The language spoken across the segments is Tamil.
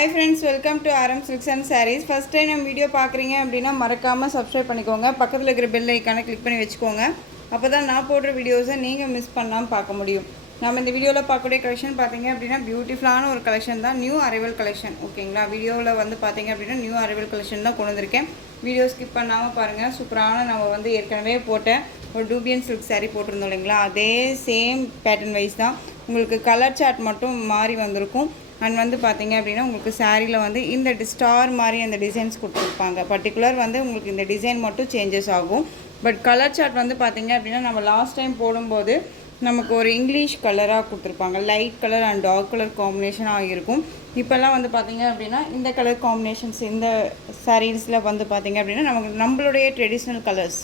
Hi friends, welcome to RM Silks and Sarees. First time நம்ம வீடியோ பார்க்குறீங்க அப்படின்னா மறக்காமல் சப்ஸ்கிரைப் பண்ணிக்கோங்க. பக்கத்தில் இருக்கிற பெல் ஐக்கானை கிளிக் பண்ணி வச்சுக்கோங்க. அப்போ தான் நான் போடுற வீடியோஸை நீங்கள் மிஸ் பண்ணாமல் பார்க்க முடியும். நம்ம இந்த வீடியோவில் பார்க்கக்கூடிய கலெக்ஷன் பார்த்தீங்க அப்படின்னா பியூட்டிஃபுல்லான ஒரு கலெக்ஷன் தான், நியூ அரைவல் கலெக்ஷன். ஓகேங்களா, வீடியோவில் வந்து பார்த்தீங்க அப்படின்னா நியூ அரைவல் கலெக்ஷன் தான் கொண்டு வந்திருக்கேன். வீடியோ ஸ்கிப் பண்ணாமல் பாருங்கள். சூப்பரான நம்ம வந்து ஏற்கனவே போட்ட ஒரு டூபியன் சில்க் சாரீ போட்டிருந்தோம் இல்லைங்களா, அதே சேம் பேட்டர்ன் வைஸ் தான். உங்களுக்கு கலர் சார்ட் மட்டும் மாறி வந்திருக்கும். அண்ட் வந்து பார்த்தீங்க அப்படின்னா உங்களுக்கு சாரியில் வந்து இந்த ஸ்டார் மாதிரி அந்த டிசைன்ஸ் கொடுத்துருப்பாங்க. பர்டிகுலர் வந்து உங்களுக்கு இந்த டிசைன் மட்டும் சேஞ்சஸ் ஆகும். பட் கலர் சார்ட் வந்து பார்த்தீங்க அப்படின்னா நம்ம லாஸ்ட் டைம் போடும்போது நமக்கு ஒரு இங்கிலீஷ் கலராக கொடுத்துருப்பாங்க. Light colour and dark colour காம்பினேஷனாக இருக்கும். இப்போல்லாம் வந்து பார்த்தீங்க அப்படின்னா இந்த கலர் காம்பினேஷன்ஸ் இந்த சாரீஸில் வந்து பார்த்தீங்க அப்படின்னா நம்மளுடைய ட்ரெடிஷ்னல் கலர்ஸ்.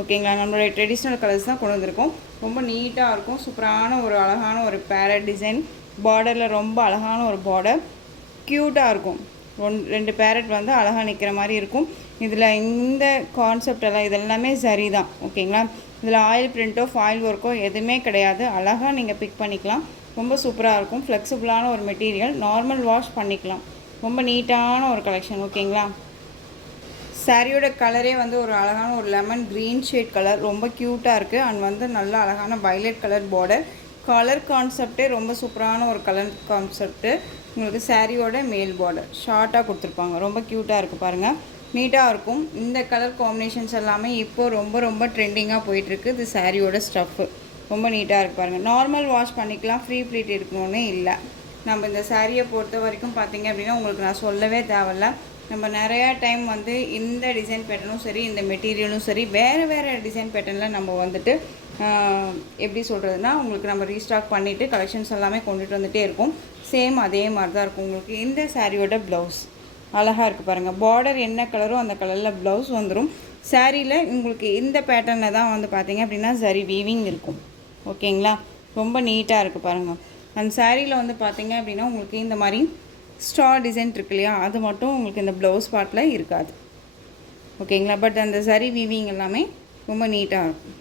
ஓகேங்களா, நம்மளுடைய ட்ரெடிஷ்னல் கலர்ஸ் தான் கொண்டு வந்திருக்கோம். ரொம்ப நீட்டாக இருக்கும். சூப்பரான ஒரு அழகான ஒரு பேரட் டிசைன். பார்டரில் ரொம்ப அழகான ஒரு பார்டர், க்யூட்டாக இருக்கும். ரெண்டு பேரட் வந்து அழகாக நிற்கிற மாதிரி இருக்கும். இதில் இந்த கான்செப்ட் எல்லாம் இதெல்லாமே சரி தான். ஓகேங்களா, இதில் ஆயில் பிரிண்ட்டோ ஃபாயில் ஒர்க்கோ எதுவுமே கிடையாது. அழகாக நீங்கள் பிக் பண்ணிக்கலாம். ரொம்ப சூப்பராக இருக்கும். ஃப்ளெக்சிபிளான ஒரு மெட்டீரியல், நார்மல் வாஷ் பண்ணிக்கலாம். ரொம்ப நீட்டான ஒரு கலெக்ஷன். ஓகேங்களா, சாரியோட கலரே வந்து ஒரு அழகான ஒரு லெமன் க்ரீன் ஷேட் கலர், ரொம்ப க்யூட்டாக இருக்குது. அண்ட் வந்து நல்ல அழகான வயலட் கலர் பார்டர். கலர் கான்செப்டே ரொம்ப சூப்பரான ஒரு கலர் கான்செப்ட்டு. உங்களுக்கு சாரியோட மேல் பார்டர் ஷார்ட்டாக கொடுத்துருப்பாங்க. ரொம்ப க்யூட்டாக இருக்குது பாருங்கள், நீட்டாக இருக்கும். இந்த கலர் காம்பினேஷன்ஸ் எல்லாமே இப்போது ரொம்ப ரொம்ப ட்ரெண்டிங்காக போயிட்டுருக்கு. இது சாரியோட ஸ்டஃப்பு ரொம்ப நீட்டாக இருக்குது பாருங்கள். நார்மல் வாஷ் பண்ணிக்கலாம், ஃப்ரீ ப்ளீட் இருக்கணும்னு இல்லை. நம்ம இந்த சாரியை பொறுத்த வரைக்கும் பார்த்திங்க அப்படின்னா உங்களுக்கு நான் சொல்லவே தேவையில்ல. நம்ம நிறையா டைம் வந்து இந்த டிசைன் பேட்டர்னும் சரி, இந்த மெட்டீரியலும் சரி, வேறு டிசைன் பேட்டர்னில் நம்ம வந்துட்டு எப்படி சொல்கிறதுனா உங்களுக்கு நம்ம ரீஸ்டாக் பண்ணிவிட்டு கலெக்ஷன்ஸ் எல்லாமே கொண்டுட்டு வந்துகிட்டே இருக்கும். சேம் அதே மாதிரி தான் இருக்கும். உங்களுக்கு இந்த சாரியோட ப்ளவுஸ் அழகாக இருக்குது பாருங்கள். பார்டர் என்ன கலரோ அந்த கலரில் ப்ளவுஸ் வந்துடும். சாரியில் உங்களுக்கு இந்த பேட்டர்னில் தான் வந்து பார்த்திங்க அப்படின்னா சரி வீவிங் இருக்கும். ஓகேங்களா, ரொம்ப நீட்டாக இருக்குது பாருங்கள். அந்த சாரியில் வந்து பார்த்திங்க அப்படின்னா உங்களுக்கு இந்த மாதிரி ஸ்டார் டிசைன் இருக்கு இல்லையா, அது மட்டும் உங்களுக்கு இந்த ப்ளவுஸ் பார்ட்டில் இருக்காது. ஓகேங்களா, பட் அந்த சரி வீவிங் எல்லாமே ரொம்ப நீட்டாக இருக்கும்.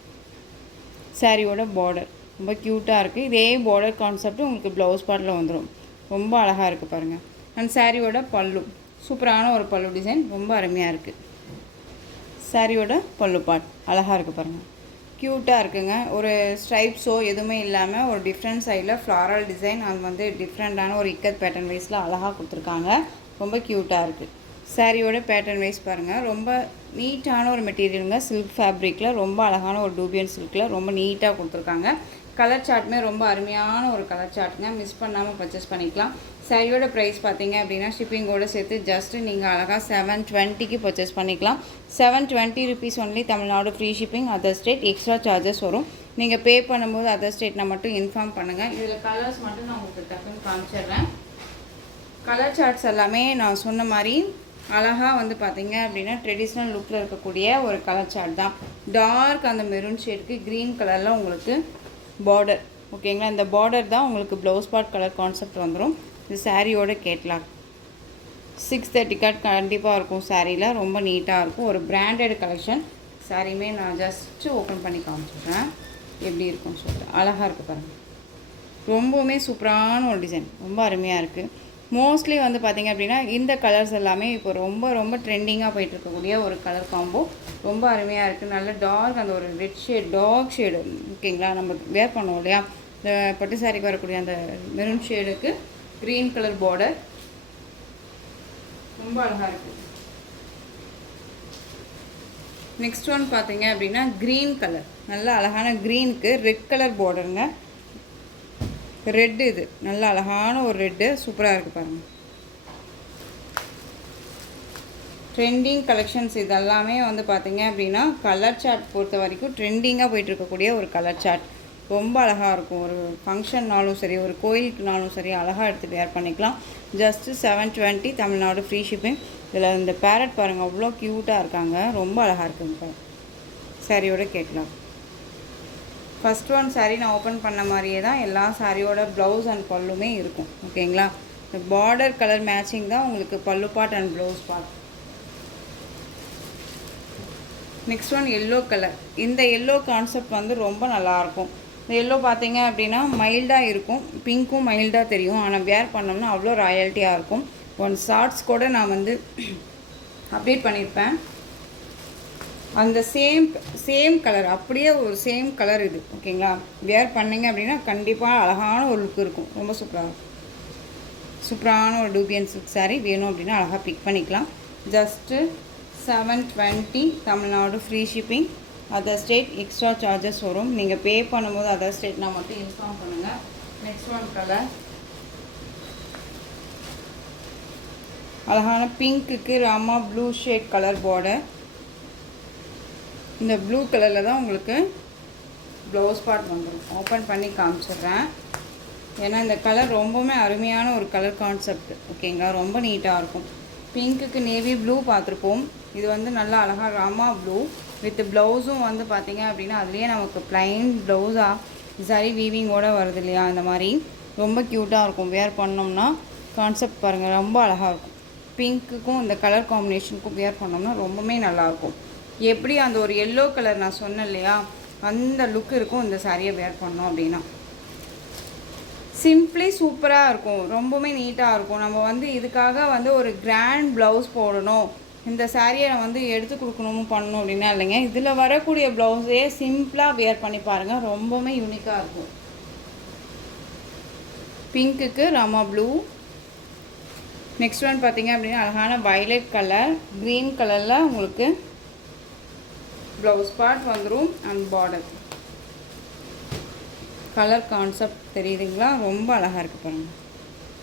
சாரியோட பார்டர் ரொம்ப க்யூட்டாக இருக்குது. இதே பார்டர் கான்செப்ட் உங்களுக்கு ப்ளவுஸ் பார்ட்டில் வந்துடும். ரொம்ப அழகாக இருக்குது பாருங்கள். அண்ட் சாரியோட பல்லு சூப்பரான ஒரு பல்லு டிசைன், ரொம்ப அருமையாக இருக்குது. சாரியோட பல்லு பார்ட் அழகாக இருக்குது பாருங்கள், க்யூட்டாக இருக்குங்க. ஒரு ஸ்ட்ரைப்ஸோ எதுவுமே இல்லாமல் ஒரு டிஃப்ரெண்ட் சைடில் ஃப்ளாரல் டிசைன், அது வந்து டிஃப்ரெண்ட்டான ஒரு இக்கத் பேட்டர்ன் வைஸில் அழகாக கொடுத்துருக்காங்க. ரொம்ப க்யூட்டாக இருக்குது. சாரியோட பேட்டர்ன் வைஸ் பாருங்கள், ரொம்ப நீட்டான ஒரு மெட்டீரியலுங்க. சில்க் ஃபேப்ரிக்கில் ரொம்ப அழகான ஒரு டூபியன் சில்கில் ரொம்ப நீட்டாக கொடுத்துருக்காங்க. கலர் சார்ட்டுமே ரொம்ப அருமையான ஒரு கலர் சார்ட்டுங்க. மிஸ் பண்ணாமல் பர்ச்சேஸ் பண்ணிக்கலாம். சாரியோட ப்ரைஸ் பார்த்தீங்க அப்படின்னா ஷிப்பிங்கோடு சேர்த்து ஜஸ்ட்டு நீங்கள் அழகாக 720க்கு பர்ச்சேஸ் பண்ணிக்கலாம். 720 rupees only. Tamil Nadu free shipping. Other state extra charges வரும். நீங்கள் பே பண்ணும்போது அதர் ஸ்டேட்னா மட்டும் இன்ஃபார்ம் பண்ணுங்கள். இதில் கலர்ஸ் மட்டும் நான் உங்களுக்கு டக்குன்னு காமிச்சிடுறேன். கலர் சார்ட்ஸ் எல்லாமே நான் சொன்ன மாதிரி அழகாக வந்து பார்த்திங்க அப்படின்னா ட்ரெடிஷ்னல் லுக்கில் இருக்கக்கூடிய ஒரு கலர் சார்ட் தான். டார்க் அந்த மெரூன் ஷேடுக்கு க்ரீன் கலரில் உங்களுக்கு பார்டர். ஓகேங்களா, இந்த பார்டர் தான் உங்களுக்கு ப்ளவுஸ் பார்ட் கலர் கான்செப்ட் வந்துடும். இது சாரியோட கேட்லாக் 630 கட் கண்டிப்பாக இருக்கும். சாரியில் ரொம்ப நீட்டாக இருக்கும். ஒரு பிராண்டட் கலெக்ஷன். சாரியுமே நான் ஜஸ்ட்டு ஓப்பன் பண்ணி காமிச்சிடுறேன் எப்படி இருக்கும்னு சொல்லிட்டு. அழகாக இருக்குது பாருங்கள், ரொம்பவுமே சூப்பரான ஒரு டிசைன், ரொம்ப அருமையாக இருக்குது. மோஸ்ட்லி வந்து பார்த்திங்க அப்படின்னா இந்த கலர்ஸ் எல்லாமே இப்போ ரொம்ப ரொம்ப ட்ரெண்டிங்காக போயிட்டு இருக்கக்கூடிய ஒரு கலர் காம்போ. ரொம்ப அருமையாக இருக்குது. நல்ல டார்க் அந்த ஒரு ரெட் ஷேட், டார்க் ஷேடு. ஓகேங்களா, நம்ம வேர் பண்ணுவோம் இல்லையா, இந்த பட்டு சாரிக்கு வரக்கூடிய அந்த மெரூன் ஷேடுக்கு க்ரீன் கலர் பார்டர் ரொம்ப அழகாக இருக்குது. நெக்ஸ்ட் ஒன் பார்த்தீங்க அப்படின்னா க்ரீன் கலர், நல்ல அழகான க்ரீனுக்கு ரெட் கலர் பார்டருங்க. ரெட்டு, இது நல்ல அழகான ஒரு ரெட்டு, சூப்பராக இருக்குது பாருங்கள். ட்ரெண்டிங் கலெக்ஷன்ஸ் இதெல்லாமே வந்து பார்த்திங்க அப்படின்னா கலர் சார்ட் பொறுத்த வரைக்கும் ட்ரெண்டிங்காக போயிட்டுருக்கக்கூடிய ஒரு கலர் சார்ட். ரொம்ப அழகாக இருக்கும். ஒரு ஃபங்க்ஷன்னாலும் சரி, ஒரு கோயிலுக்குனாலும் சரி, அழகாக எடுத்து வேர் பண்ணிக்கலாம். Just 720 Tamil Nadu free shipping. இதில் இந்த பேரட் பாருங்கள், அவ்வளோ க்யூட்டாக இருக்காங்க. ரொம்ப அழகாக இருக்குங்க. சாரியோட கேட்கலாம். ஃபஸ்ட் ஒன் சாரீ நான் ஓப்பன் பண்ண மாதிரியே தான் எல்லா சாரியோட ப்ளவுஸ் அண்ட் பல்லுமே இருக்கும். ஓகேங்களா, இந்த பார்டர் கலர் மேட்சிங் தான் உங்களுக்கு பல்லு part and blouse part. Next one yellow colour. இந்த எல்லோ கான்செப்ட் வந்து ரொம்ப நல்லாயிருக்கும். இந்த எல்லோ பார்த்தீங்க அப்படின்னா மைல்டாக இருக்கும். பிங்க்கும் மைல்டாக தெரியும். ஆனால் வேர் பண்ணோம்னா அவ்வளோ ராயல்ட்டியாக இருக்கும். ஒன் ஷார்ட்ஸ் கூட நான் வந்து அப்டேட் பண்ணியிருப்பேன். அந்த சேம் கலர், அப்படியே ஒரு சேம் கலர் இது. ஓகேங்களா, வேர் பண்ணிங்க அப்படின்னா கண்டிப்பாக அழகான ஒரு லுக் இருக்கும். ரொம்ப சூப்பரான ஒரு டூபியன் சில்க் சாரீ வேணும் அப்படின்னா அழகாக பிக் பண்ணிக்கலாம். Just 720 Tamil Nadu, free shipping. Other state extra charges வரும். நீங்கள் பே பண்ணும்போது அதர் ஸ்டேட்னா மட்டும் இன்ஃபார்ம் பண்ணுங்கள். நெக்ஸ்ட் ஒன் கலர் அழகான பிங்க்குக்கு Rama blue shade colour border. இந்த ப்ளூ கலரில் தான் உங்களுக்கு ப்ளவுஸ் பார்ட் வந்துடும். ஓப்பன் பண்ணி காமிச்சிடுறேன். ஏன்னா இந்த கலர் ரொம்பவுமே அருமையான ஒரு கலர் கான்செப்ட். ஓகேங்களா, ரொம்ப நீட்டாக இருக்கும். பிங்க்குக்கு நேவி ப்ளூ பார்த்துருப்போம். இது வந்து நல்லா அழகாக ராமா ப்ளூ வித் ப்ளவுஸும் வந்து பார்த்திங்க அப்படின்னா அதுலேயே நமக்கு ப்ளைன் ப்ளவுஸாக சரி வீவிங்கோடு வருது இல்லையா, இந்த மாதிரி ரொம்ப க்யூட்டாக இருக்கும். வேர் பண்ணோம்னா கான்செப்ட் பாருங்கள், ரொம்ப அழகாக இருக்கும். பிங்க்குக்கும் இந்த கலர் காம்பினேஷனுக்கும் வேர் பண்ணோம்னா ரொம்பவே நல்லாயிருக்கும். எப்படி அந்த ஒரு எல்லோ கலர் நான் சொன்னேன் இல்லையா, அந்த லுக் இருக்கும் இந்த சாரியை வேர் பண்ணோம் அப்படின்னா. சிம்பிளி சூப்பராக இருக்கும், ரொம்பவுமே நீட்டாக இருக்கும். நம்ம வந்து இதுக்காக வந்து ஒரு கிராண்ட் ப்ளவுஸ் போடணும், இந்த சாரியை வந்து எடுத்து கொடுக்கணும் பண்ணணும் அப்படின்னா இல்லைங்க. இதில் வரக்கூடிய ப்ளவுஸே சிம்பிளாக வேர் பண்ணி பாருங்கள், ரொம்பவுமே யூனிக்காக இருக்கும். பிங்க்குக்கு ராமா ப்ளூ. நெக்ஸ்ட் ஒன் பார்த்திங்க அப்படின்னா அழகான வயலட் கலர், க்ரீன் கலரில் உங்களுக்கு ப்ளவுஸ் பார்ட் வந்துடும் அண்ட் பார்டர். கலர் கான்செப்ட் தெரியுதுங்களா, ரொம்ப அழகாக இருக்குது பாருங்கள்,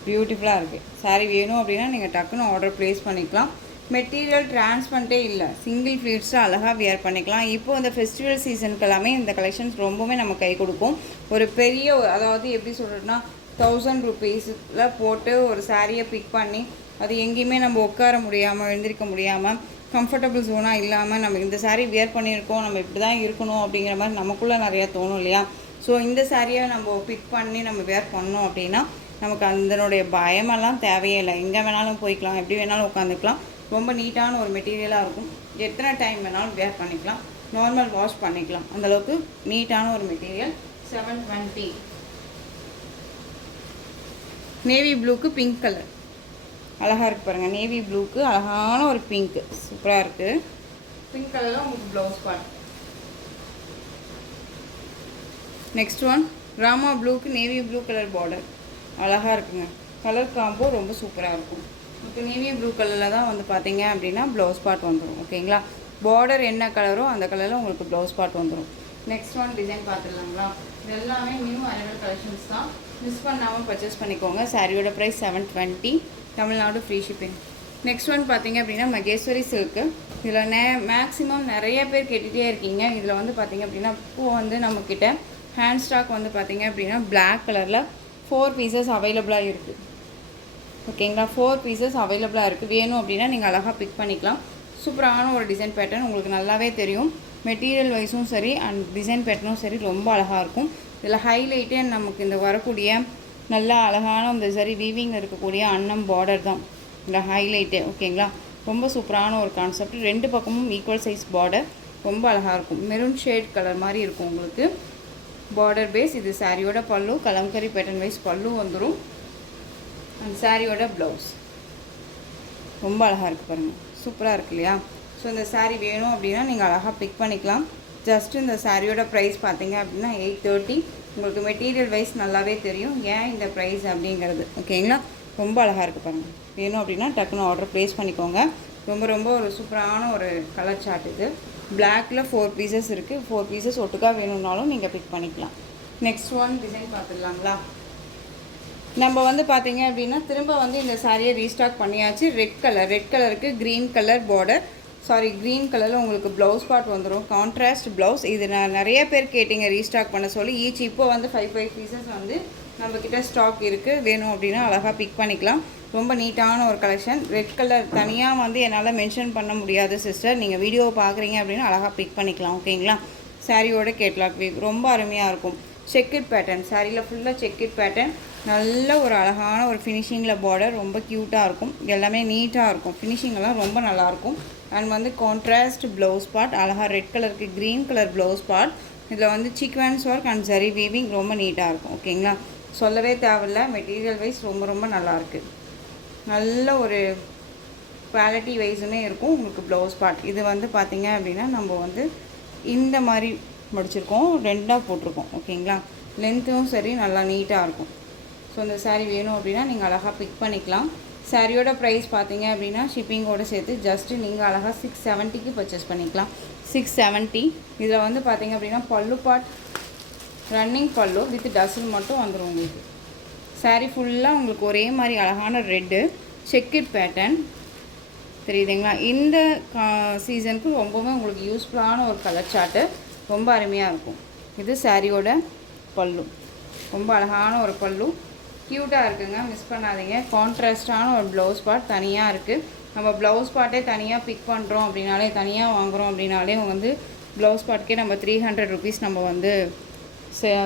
பியூட்டிஃபுல்லாக இருக்குது. சாரீ வேணும் அப்படின்னா நீங்கள் டக்குன்னு ஆர்டர் ப்ளேஸ் பண்ணிக்கலாம். மெட்டீரியல் டிரான்ஸ்பரண்ட்டே இல்லை, சிங்கிள் ஃப்ளீட்ஸில் அழகாக வியர் பண்ணிக்கலாம். இப்போது இந்த ஃபெஸ்டிவல் சீசனுக்கு எல்லாமே இந்த கலெக்ஷன்ஸ் ரொம்பவே நம்ம கை கொடுக்கும். ஒரு பெரிய, அதாவது எப்படி சொல்கிறதுனா 1000 rupeesல போட்டு ஒரு சாரியை பிக் பண்ணி அது எங்கேயுமே நம்ம உட்கார முடியாமல் எழுந்திரிக்க முடியாமல் கம்ஃபர்டபுள் ஜோனாக இல்லாமல் நம்ம இந்த சாரீ வியர் பண்ணியிருக்கோம், நம்ம இப்படி தான் இருக்கணும் அப்படிங்கிற மாதிரி நமக்குள்ளே நிறையா தோணும் இல்லையா. ஸோ இந்த சாரியை நம்ம பிக் பண்ணி நம்ம வேர் பண்ணோம் அப்படின்னா நமக்கு அதனுடைய பயமெல்லாம் தேவையே இல்லை. எங்கே வேணாலும் போய்க்கலாம், எப்படி வேணாலும் உட்காந்துக்கலாம். ரொம்ப நீட்டான ஒரு மெட்டீரியலாக இருக்கும். எத்தனை டைம் வேணாலும் வேர் பண்ணிக்கலாம், நார்மல் வாஷ் பண்ணிக்கலாம். அந்தளவுக்கு நீட்டான ஒரு மெட்டீரியல். 720. நேவி ப்ளூக்கு பிங்க் கலர் அழகாக இருக்குது பாருங்கள். நேவி ப்ளூக்கு அழகான ஒரு பிங்க்கு சூப்பராக இருக்குது. பிங்க் கலரில் உங்களுக்கு blouse part. Next one Rama ப்ளூக்கு நேவி ப்ளூ கலர் பார்டர் அழகாக இருக்குங்க. கலர் காம்போ ரொம்ப சூப்பராக இருக்கும். இப்போ நேவி ப்ளூ கலரில் தான் வந்து பார்த்தீங்க அப்படின்னா ப்ளவுஸ் பார்ட் வந்துடும். ஓகேங்களா, பார்டர் என்ன கலரோ அந்த கலரில் உங்களுக்கு ப்ளவுஸ் பார்ட் வந்துடும். நெக்ஸ்ட் ஒன் டிசைன் பார்த்துடலாங்களா. இது எல்லாமே நியூ அரைவல் கலெக்ஷன்ஸ் தான், மிஸ் பண்ணாமல் பர்ச்சேஸ் பண்ணிக்கோங்க. சாரியோட price 720, Tamil Nadu, free shipping. Next one பார்த்தீங்க அப்படின்னா மகேஸ்வரி சில்க்கு. இதில் மேக்ஸிமம் நிறைய பேர் கேட்டுகிட்டே இருக்கீங்க. இதில் வந்து பார்த்திங்க அப்படின்னா இப்போது வந்து நம்மக்கிட்ட ஹேண்ட் ஸ்டாக் வந்து பார்த்திங்க அப்படின்னா பிளாக் கலரில் 4 பீசஸ் அவைலபிளாக இருக்குது. ஓகேங்களா, 4 பீசஸ் அவைலபிளாக இருக்குது. வேணும் அப்படின்னா நீங்கள் அழகாக பிக் பண்ணிக்கலாம். சூப்பரான ஒரு டிசைன் பேட்டர்ன், உங்களுக்கு நல்லாவே தெரியும். மெட்டீரியல் வைஸும் சரி அண்ட் டிசைன் பேட்டர்னும் சரி ரொம்ப அழகாக இருக்கும். இதில் ஹைலைட்டே நமக்கு இந்த வரக்கூடிய நல்லா அழகான இந்த சரி வீவிங் இருக்கக்கூடிய அன்னம் பார்டர் தான் இந்த ஹைலைட்டே. ஓகேங்களா, ரொம்ப சூப்பரான ஒரு கான்செப்ட். 2 பக்கமும் ஈக்குவல் சைஸ் பார்டர், ரொம்ப அழகாக இருக்கும். மெரூன் ஷேட் கலர் மாதிரி இருக்கும் உங்களுக்கு பார்டர் பேஸ். இது சாரியோட பல்லு, கலம்கரி பேட்டர்ன் வைஸ் பல்லு வந்துடும். அந்த சாரியோட ப்ளவுஸ் ரொம்ப அழகாக இருக்குது பாருங்கள், சூப்பராக இருக்குது இல்லையா. ஸோ இந்த சாரீ வேணும் அப்படின்னா நீங்கள் அழகாக பிக் பண்ணிக்கலாம். ஜஸ்ட்டு இந்த சாரியோட ப்ரைஸ் பார்த்தீங்க அப்படின்னா 830. உங்களுக்கு மெட்டீரியல் வைஸ் நல்லாவே தெரியும் ஏன் இந்த ப்ரைஸ் அப்படிங்கிறது. ஓகேங்களா, ரொம்ப அழகாக இருக்குது பாருங்கள். வேணும் அப்படின்னா டக்குன்னு ஆர்டர் ப்ளேஸ் பண்ணிக்கோங்க. ரொம்ப ஒரு சூப்பரான ஒரு கலர் சார்ட் இது. பிளாக்கில் 4 பீசஸ் இருக்குது. 4 பீசஸ் ஒட்டுக்காக வேணும்னாலும் நீங்கள் பிக் பண்ணிக்கலாம். நெக்ஸ்ட் ஒன் டிசைன் பார்த்துடலாங்களா. நம்ம வந்து பார்த்தீங்க அப்படின்னா திரும்ப வந்து இந்த சாரியை ரீஸ்டாக் பண்ணியாச்சு. ரெட் கலருக்கு க்ரீன் கலர் பார்டர், க்ரீன் கலரில் உங்களுக்கு ப்ளவுஸ் பார்ட் வந்துடும். Contrast blouse. இது நான் நிறைய பேர் கேட்டிங்க ரீஸ்டாக் பண்ண சொல்லி. ஈச் இப்போ வந்து 5 பீசஸ் வந்து நம்மக்கிட்ட ஸ்டாக் இருக்குது. வேணும் அப்படின்னா அழகாக பிக் பண்ணிக்கலாம். ரொம்ப நீட்டான ஒரு கலெக்ஷன். ரெட் கலர் தனியாக வந்து என்னால் மென்ஷன் பண்ண முடியாது சிஸ்டர், நீங்கள் வீடியோவை பார்க்குறீங்க அப்படின்னா அழகாக பிக் பண்ணிக்கலாம். ஓகேங்களா, சாரியோட கேட்லாக் வீக் ரொம்ப அருமையாக இருக்கும். செக்கிட் பேட்டர்ன், சாரியில் ஃபுல்லாக செக்கிட் பேட்டர்ன், நல்ல ஒரு அழகான ஒரு ஃபினிஷிங்கில் பார்டர், ரொம்ப க்யூட்டாக இருக்கும். எல்லாமே நீட்டாக இருக்கும். ஃபினிஷிங்கெல்லாம் ரொம்ப நல்லாயிருக்கும். அண்ட் வந்து கான்ட்ராஸ்ட் ப்ளவுஸ் பார்ட், அழகாக ரெட் கலருக்கு க்ரீன் கலர் ப்ளவுஸ் பார்ட். இதில் வந்து சீக்வன்ஸ் ஒர்க் அண்ட் சரி வீவிங் ரொம்ப நீட்டாக இருக்கும். ஓகேங்களா, சொல்லவே தேவையில்ல. மெட்டீரியல் வைஸ் ரொம்ப நல்லாயிருக்கு. நல்ல ஒரு குவாலிட்டி வைஸுமே இருக்கும். உங்களுக்கு ப்ளவுஸ் பார்ட் இது வந்து பார்த்திங்க அப்படின்னா நம்ம வந்து இந்த மாதிரி முடிச்சிருக்கோம், 2ஆக போட்டிருக்கோம். ஓகேங்களா, லென்த்தும் சரி நல்லா நீட்டாக இருக்கும். ஸோ இந்த சாரீ வேணும் அப்படின்னா நீங்கள் அழகாக பிக் பண்ணிக்கலாம். சாரியோட ப்ரைஸ் பார்த்தீங்க அப்படின்னா ஷிப்பிங்கோடு சேர்த்து ஜஸ்ட்டு நீங்கள் அழகாக 670க்கு பர்ச்சேஸ் பண்ணிக்கலாம். 670. இதில் வந்து பார்த்திங்க அப்படின்னா பல்லு பார்ட் ரன்னிங் பல்லு வித் டசல் மட்டும் வந்துடும் உங்களுக்கு. சாரீ ஃபுல்லாக உங்களுக்கு ஒரே மாதிரி அழகான ரெட்டு செக்கிட் பேட்டர்ன் தெரியுதுங்களா. இந்த சீசனுக்கு ரொம்பவே உங்களுக்கு யூஸ்ஃபுல்லான ஒரு கலர் சார்ட்டு, ரொம்ப அருமையாக இருக்கும். இது சாரியோட பல்லு, ரொம்ப அழகான ஒரு பல்லு, க்யூட்டாக இருக்குங்க, மிஸ் பண்ணாதீங்க. கான்ட்ராஸ்டான ஒரு ப்ளவுஸ் பார்ட் தனியாக இருக்குது. நம்ம ப்ளவுஸ் பார்ட்டே தனியாக பிக் பண்ணுறோம் அப்படின்னாலே, தனியாக வாங்குகிறோம் அப்படின்னாலே வந்து ப்ளவுஸ் பார்ட்டுக்கே நம்ம 300 ருபீஸ் நம்ம வந்து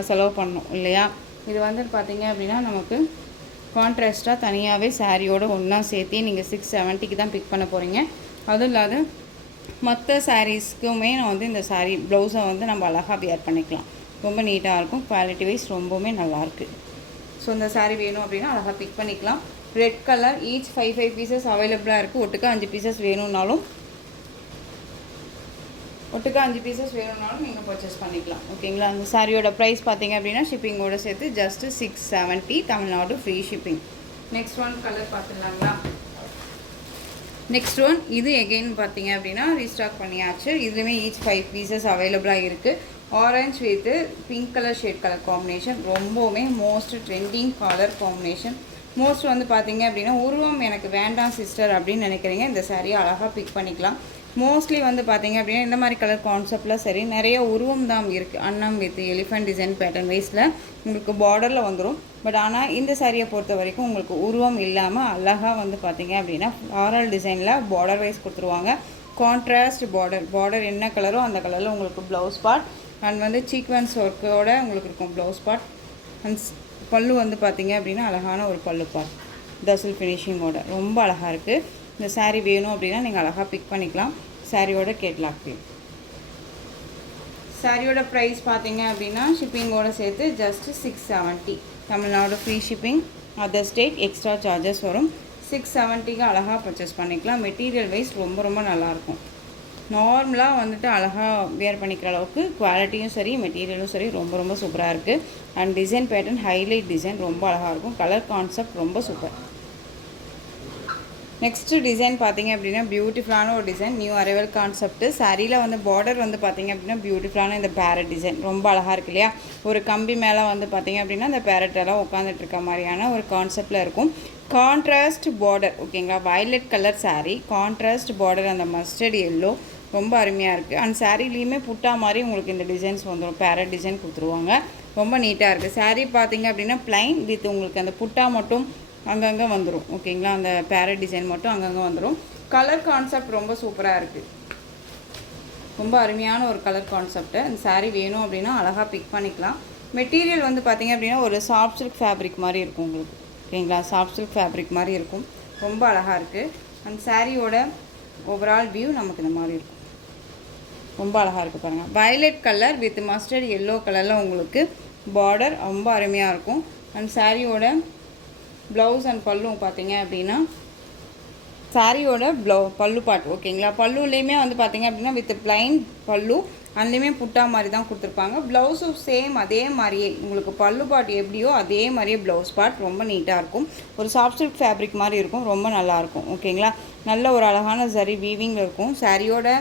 செலவு பண்ணணும் இல்லையா. இது வந்து பார்த்திங்க அப்படின்னா நமக்கு கான்ட்ராஸ்ட்டாக தனியாகவே சாரியோடு ஒன்றா சேர்த்து நீங்கள் 670க்கு தான் பிக் பண்ண போகிறீங்க. அதுவும் இல்லாத மற்ற சாரீஸ்க்குமே நான் வந்து இந்த சாரீ ப்ளவுஸை வந்து நம்ம அழகாக வியர் பண்ணிக்கலாம். ரொம்ப நீட்டாக இருக்கும், குவாலிட்டி வைஸ் ரொம்பவுமே நல்லாயிருக்கு. ஸோ இந்த சாரீ வேணும் அப்படின்னா அழகாக பிக் பண்ணிக்கலாம். ரெட் கலர் ஈச் 5 பீசஸ் அவைலபிளாக இருக்குது. ஒட்டுக்கா 5 பீசஸ் வேணும்னாலும் நீங்கள் பர்ச்சேஸ் பண்ணிக்கலாம். ஓகேங்களா. அந்த சாரியோட ப்ரைஸ் பார்த்தீங்க அப்படின்னா ஷிப்பிங்கோடு சேர்த்து just 670, Tamil Nadu free shipping. Next one colour பார்த்துடலாங்களா. நெக்ஸ்ட் ஒன் இது எகெயின் பார்த்தீங்க அப்படின்னா ரீஸ்டாக் பண்ணியாச்சு. இதுலேயுமே ஈச் 5 பீசஸ் அவைலபிளாக இருக்குது. Orange with pink colour shade colour combination, ரொம்பவுமே most trending colour combination. Most வந்து பார்த்தீங்க அப்படின்னா உருவம் எனக்கு வேண்டாம் சிஸ்டர் அப்படின்னு நினைக்கிறீங்க, இந்த சாரியை அழகாக பிக் பண்ணிக்கலாம். மோஸ்ட்லி வந்து பார்த்தீங்க அப்படின்னா இந்த மாதிரி கலர் கான்செப்டில் சரி நிறைய உருவம் தான் இருக்குது. அன்னம் வித் எலிஃபென்ட் டிசைன் பேட்டர்ன் வைஸில் உங்களுக்கு பார்டரில் வந்துடும். பட் ஆனால் இந்த சாரியை பொறுத்த வரைக்கும் உங்களுக்கு உருவம் இல்லாமல் அழகாக வந்து பார்த்தீங்க அப்படின்னா ஃப்ளாரல் டிசைனில் பார்டர் வைஸ் கொடுத்துருவாங்க. கான்ட்ராஸ்ட் பார்டர் என்ன கலரோ அந்த கலரில் உங்களுக்கு ப்ளவுஸ் பார்ட் அண்ட் வந்து சீக்வன்ஸ் ஒர்க்கோட உங்களுக்கு இருக்கும் ப்ளவுஸ் பார்ட். அண்ட் பல்லு வந்து பார்த்தீங்க அப்படின்னா அழகான ஒரு பல்லு பார்ட் டசல் ஃபினிஷிங்கோட ரொம்ப அழகாக இருக்குது. இந்த சாரீ வேணும் அப்படின்னா நீங்கள் அழகாக பிக் பண்ணிக்கலாம். சாரியோட கேட்லாக் வியூ. சாரியோட ப்ரைஸ் பார்த்தீங்க அப்படின்னா ஷிப்பிங்கோடு சேர்த்து just 670, Tamil Nadu free shipping, other state extra charges வரும். 670க்கு அழகாக பர்ச்சேஸ் பண்ணிக்கலாம். மெட்டீரியல் வைஸ் ரொம்ப ரொம்ப நல்லாயிருக்கும். நார்மலாக வந்துட்டு அழகாக வியர் பண்ணிக்கிற அளவுக்கு குவாலிட்டியும் சரி மெட்டீரியலும் சரி ரொம்ப ரொம்ப சூப்பராக இருக்குது. And design pattern highlight design ரொம்ப அழகாக இருக்கும். கலர் கான்செப்ட் ரொம்ப சூப்பர். நெக்ஸ்ட்டு டிசைன் பார்த்தீங்க அப்படின்னா பியூட்டிஃபுல்லான ஒரு டிசைன், நியூ அரைவல் கான்செப்ட்டு. சாரியில் வந்து பார்டர் வந்து பார்த்தீங்க அப்படின்னா பியூட்டிஃபுல்லான இந்த பேரட் டிசைன் ரொம்ப அழகாக இருக்கு இல்லையா. ஒரு கம்பி மேலே வந்து பார்த்தீங்க அப்படின்னா இந்த பேரட்டெல்லாம் உட்காந்துட்டு இருக்க மாதிரியான ஒரு கான்செப்டில் இருக்கும். கான்ட்ராஸ்ட் பார்டர் ஓகேங்களா. Violet colour sari, contrast border அந்த மஸ்டர்ட் எல்லோ ரொம்ப அருமையாக இருக்குது. அண்ட் சாரீலேயுமே புட்டா மாதிரி உங்களுக்கு இந்த டிசைன்ஸ் வந்துடும், பேரட் டிசைன் கொடுத்துருவாங்க. ரொம்ப நீட்டாக இருக்குது. சாரீ பார்த்தீங்க அப்படின்னா ப்ளைன் வித் உங்களுக்கு அந்த புட்டா மட்டும் அங்கங்கே வந்துடும். ஓகேங்களா, அந்த பேரட் டிசைன் மட்டும் அங்கங்கே வந்துடும். கலர் கான்செப்ட் ரொம்ப சூப்பராக இருக்குது. ரொம்ப அருமையான ஒரு கலர் கான்செப்ட்டு. அந்த சாரீ வேணும் அப்படின்னா அழகாக பிக் பண்ணிக்கலாம். மெட்டீரியல் வந்து பார்த்திங்க அப்படின்னா ஒரு சாஃப்ட் சில்க் ஃபேப்ரிக் மாதிரி இருக்கும் உங்களுக்கு. ஓகேங்களா, சாஃப்ட் சில்க் ஃபேப்ரிக் மாதிரி இருக்கும். ரொம்ப அழகாக இருக்குது. அந்த சாரியோட ஓவரால் வியூ நமக்கு இந்த மாதிரி இருக்கும். ரொம்ப அழகாக இருக்குது பாருங்கள். Violet colour with mustard yellow கலரில் உங்களுக்கு பார்டர் ரொம்ப அருமையாக இருக்கும். அண்ட் சாரியோட ப்ளவுஸ் அண்ட் பல்லு பார்த்தீங்க அப்படின்னா சாரியோட பல்லு பார்ட் ஓகேங்களா. பல்லுலேயுமே வந்து பார்த்தீங்க அப்படின்னா வித் பிளைன் பல்லு, அதுலேயுமே புட்டா மாதிரி தான் கொடுத்துருப்பாங்க. ப்ளவுஸும் சேம் அதே மாதிரியே உங்களுக்கு பல்லு பார்ட் எப்படியோ அதே மாதிரியே ப்ளவுஸ் பார்ட் ரொம்ப நீட்டாக இருக்கும். ஒரு சாஃப்ட் சில்க் ஃபேப்ரிக் மாதிரி இருக்கும், ரொம்ப நல்லாயிருக்கும். ஓகேங்களா, நல்ல ஒரு அழகான ஜரி வீவிங்கில் இருக்கும். சாரியோட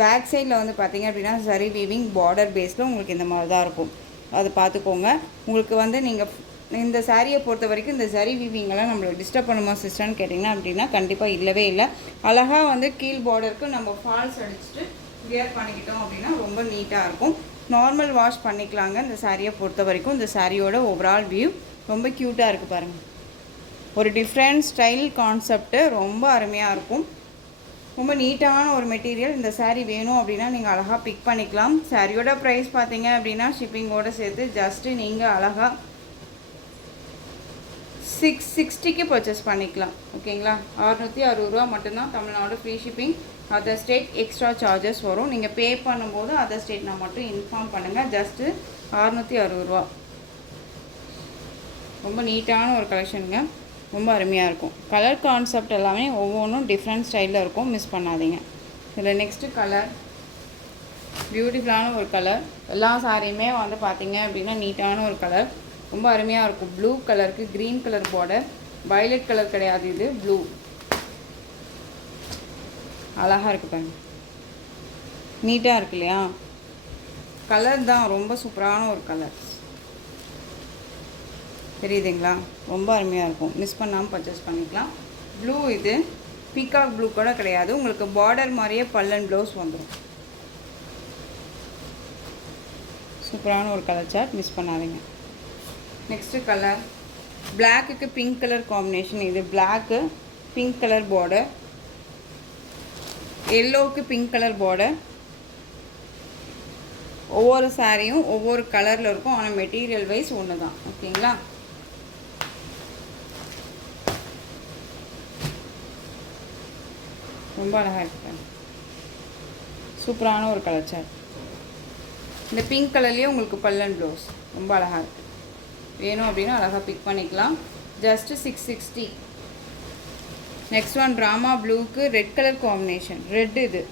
பேக் சைடில் வந்து பார்த்திங்க அப்படின்னா ஜரி வீவிங் பார்டர் பேஸில் உங்களுக்கு இந்த மாதிரி தான் இருக்கும். அதை பார்த்துக்கோங்க. உங்களுக்கு வந்து நீங்கள் இந்த சாரியை பொறுத்த வரைக்கும் இந்த ஜரி வீவிங்கெல்லாம் நம்மளை டிஸ்டர்ப் பண்ணுமா சிஸ்டர்னு கேட்டிங்கன்னா அப்படின்னா கண்டிப்பாக இல்லவே இல்லை. அழகாக வந்து கீழ் பார்டருக்கு நம்ம ஃபால்ஸ் அடிச்சுட்டு வியர் பண்ணிக்கிட்டோம் அப்படின்னா ரொம்ப நீட்டாக இருக்கும். நார்மல் வாஷ் பண்ணிக்கலாங்க. இந்த சாரியை பொறுத்த வரைக்கும் இந்த சாரியோட ஓவரால் வியூ ரொம்ப க்யூட்டாக இருக்குது பாருங்கள். ஒரு டிஃப்ரெண்ட் ஸ்டைல் கான்செப்ட்டு ரொம்ப அருமையாக இருக்கும். ரொம்ப நீட்டான ஒரு மெட்டீரியல். இந்த சாரீ வேணும் அப்படின்னா நீங்கள் அழகாக பிக் பண்ணிக்கலாம். சாரியோட ப்ரைஸ் பார்த்தீங்க அப்படின்னா ஷிப்பிங்கோடு சேர்த்து ஜஸ்ட்டு நீங்கள் அழகாக 660க்கு பர்ச்சேஸ் பண்ணிக்கலாம். ஓகேங்களா, 660 ரூபா மட்டும்தான், Tamil Nadu free shipping, other state extra charges வரும். நீங்கள் பே பண்ணும்போது அதர் ஸ்டேட் நான் மட்டும் இன்ஃபார்ம் பண்ணுங்கள். ஜஸ்ட்டு 660 ரூபா. ரொம்ப நீட்டான ஒரு கலெக்ஷனுங்க. ரொம்ப அருமையாக இருக்கும். கலர் கான்செப்ட் எல்லாமே ஒவ்வொன்றும் டிஃப்ரெண்ட் ஸ்டைலில் இருக்கும், மிஸ் பண்ணாதீங்க. இதில் நெக்ஸ்ட்டு கலர் பியூட்டிஃபுல்லான ஒரு கலர். எல்லா சாரியுமே வந்து பார்த்திங்க அப்படின்னா நீட்டான ஒரு கலர், ரொம்ப அருமையாக இருக்கும். ப்ளூ கலருக்கு green colour border, violet colour கிடையாது, இது ப்ளூ. அழகாக இருக்குது பாருங்க, நீட்டாக இருக்கு இல்லையா? கலர் தான் ரொம்ப சூப்பரான ஒரு கலர், தெரியுதுங்களா? ரொம்ப அருமையாக இருக்கும், மிஸ் பண்ணாமல் பர்ச்சேஸ் பண்ணிக்கலாம். ப்ளூ இது பீகாக் ப்ளூ கூட கிடையாது, உங்களுக்கு பார்டர் மாதிரியே பல்லன் ப்ளவுஸ் வந்துடும். சூப்பரான ஒரு கலர் சார்ட், மிஸ் பண்ணாதீங்க. நெக்ஸ்ட்டு கலர் பிளாக்குக்கு பிங்க் கலர் காம்பினேஷன். இது பிளாக்கு பிங்க் கலர் பார்டர், எல்லோவுக்கு பிங்க் கலர் பார்டர். ஒவ்வொரு சாரியும் ஒவ்வொரு கலரில் இருக்கும், ஆனால் மெட்டீரியல் வைஸ் ஒன்று தான். ஓகேங்களா? ரொம்ப அழகாக இருக்கு, சூப்பரான ஒரு கலர் சார்ட். இந்த பிங்க் கலர்லேயே உங்களுக்கு பல்லன் ப்ளவுஸ் ரொம்ப அழகாக இருக்குது. வேணும் அப்படின்னா அழகாக பிக் பண்ணிக்கலாம். ஜஸ்ட்டு 660. நெக்ஸ்ட் ஒன் ட்ராமா ப்ளூக்கு ரெட் கலர் காம்பினேஷன். ரெட், இது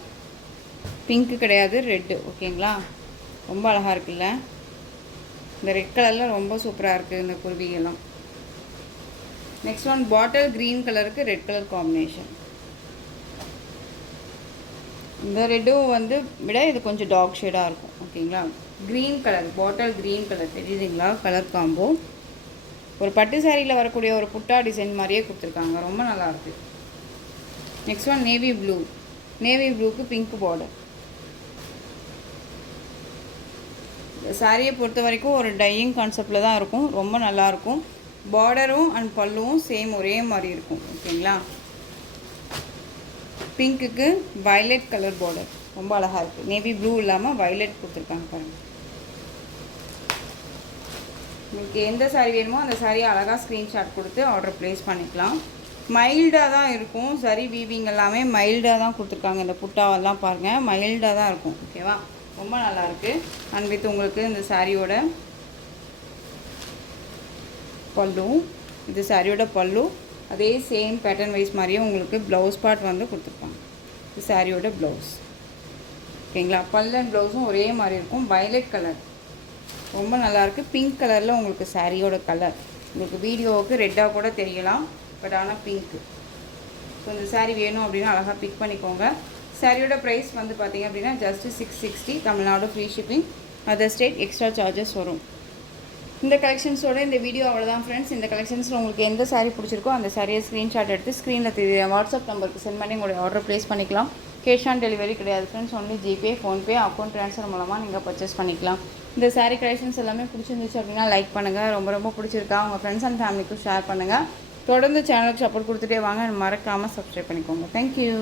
பிங்க்கு கிடையாது, ரெட்டு. ஓகேங்களா? ரொம்ப அழகாக இருக்குல்ல? இந்த ரெட் கலரில் ரொம்ப சூப்பராக இருக்குது இந்த குருவிகளும். நெக்ஸ்ட் ஒன் பாட்டில் க்ரீன் கலருக்கு ரெட் கலர் காம்பினேஷன். இந்த ரெட்டும் வந்து விட இது கொஞ்சம் டார்க் ஷேடாக இருக்கும். ஓகேங்களா? Green colour, bottle green colour, தெரியுதுங்களா? கலர் காம்போ ஒரு பட்டு சாரியில் வரக்கூடிய ஒரு புட்டா டிசைன் மாதிரியே கொடுத்துருக்காங்க, ரொம்ப நல்லாயிருக்கு. Next one navy blue. Navy ப்ளூக்கு பிங்க் பார்டர். இந்த சாரியை பொறுத்த வரைக்கும் ஒரு டையிங் கான்செப்டில் தான் இருக்கும், ரொம்ப நல்லாயிருக்கும். பார்டரும் அண்ட் பல்லுவும் சேம் ஒரே மாதிரி இருக்கும். ஓகேங்களா? பிங்க்குக்கு வயலட் கலர் பார்டர், ரொம்ப அழகாக இருக்குது. நேவி ப்ளூ இல்லாமல் வயலட் கொடுத்துருக்காங்க பாருங்கள். உங்களுக்கு எந்த சாரீ வேணுமோ அந்த சாரியை அழகாக ஸ்க்ரீன்ஷாட் கொடுத்து ஆர்டர் ப்ளேஸ் பண்ணிக்கலாம். மைல்டாக தான் இருக்கும், சரி வீவிங் எல்லாமே மைல்டாக தான் கொடுத்துருக்காங்க. இந்த புட்டாவெல்லாம் பாருங்கள், மைல்டாக தான் இருக்கும். ஓகேவா? ரொம்ப நல்லாயிருக்கு. அண்ட் வித் உங்களுக்கு இந்த சாரியோட பல்லு, இது சாரியோட பல்லு அதே சேம் பேட்டர்ன் வைஸ் மாதிரியே உங்களுக்கு ப்ளவுஸ் பார்ட் வந்து கொடுத்துருப்பாங்க. இது சாரியோட ப்ளவுஸ். ஓகேங்களா? பல்லன் ப்ளவுஸும் ஒரே மாதிரி இருக்கும், வயலட் கலர், ரொம்ப நல்லாயிருக்கு. பிங்க் கலரில் உங்களுக்கு சாரியோட கலர் உங்களுக்கு வீடியோவுக்கு ரெட்டாக கூட தெரியலாம், பட் ஆனால் பிங்க்கு. ஸோ இந்த சாரீ வேணும் அப்படின்னா அழகாக பிக் பண்ணிக்கோங்க. சாரியோட ப்ரைஸ் வந்து பார்த்திங்க அப்படின்னா just 660. Tamil Nadu free shipping, other state extra charges வரும். இந்த கலெக்ஷன்ஸோட இந்த வீடியோ அவ்வளோதான் ஃப்ரெண்ட்ஸ். இந்த கலெக்ஷன்ஸில் உங்களுக்கு எந்த சாரீ பிடிச்சிருக்கோ அந்த சாரியை ஸ்க்ரீன்ஷாட் எடுத்து ஸ்க்ரீனில் தெரிய வாட்ஸ்அப் நம்பருக்கு சென்ட் பண்ணி உங்களுடைய ஆர்டர் ப்ளேஸ் பண்ணிக்கலாம். கேஷ் ஆன் டெலிவரி கிடையாது friends, only GPay, PhonePe, account transfer மூலமாக நீங்கள் பர்ச்சேஸ் பண்ணிக்கலாம். இந்த சாரீ கலெக்ஷன்ஸ் எல்லாமே பிடிச்சிருந்துச்சு அப்படின்னா லைக் பண்ணுங்கள். ரொம்ப ரொம்ப பிடிச்சிருக்கா உங்கள் ஃப்ரெண்ட்ஸ் அண்ட் ஃபேமிலிக்கும் ஷேர் பண்ணுங்கள். தொடர்ந்து சேனலுக்கு சப்போர்ட் கொடுத்துட்டே வாங்க, மறக்காமல் சப்ஸ்கிரைப் பண்ணிக்கோங்க. தேங்க்யூ.